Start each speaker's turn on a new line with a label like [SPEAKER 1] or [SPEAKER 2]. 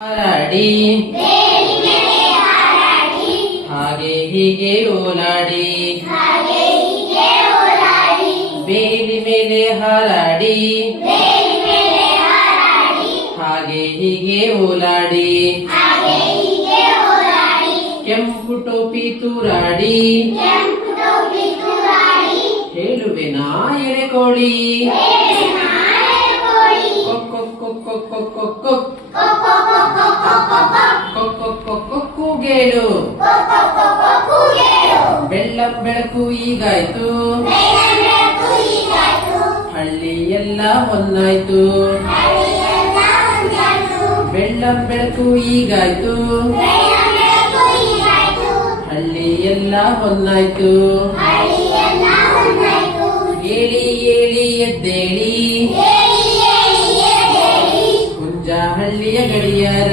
[SPEAKER 1] ಹಾರಾಡಿ. ಹಾಗೆ ಹೀಗೆ ಓಲಾಡಿ. ಬೇಲಿ ಮೇಲೆ ಹಾರಾಡಿ. ಹಾಗೆ ಹೀಗೆ ಓಲಾಡಿ. ಕೆಂಪು ಟೋಪಿ ತೂರಾಡಿ. ಹೇಳುವೆನಾ ಎಳೆಕೋಳಿ ಕೊಕ್ ಕೊಕ್ ಕೊಕ್ ಕೊಕ್ ಕೊಕ್ ಕೊಕ್ ಕೂಗೇಳು ಬೆಳ್ಳ ಬೆಳಕು ಈಗಾಯ್ತು. ಹಳ್ಳಿ ಎಲ್ಲ ಒಂದಾಯ್ತು. ಬೆಳ್ಳ ಬೆಳಕು ಈಗಾಯ್ತು. ಹಳ್ಳಿ ಎಲ್ಲ ಒಂದಾಯ್ತು. ಏಳಿ ಏಳಿ ಎದ್ದೇಳಿ. ಹುಂಜ ಹಳ್ಳಿಯ ಗಡಿಯಾರ.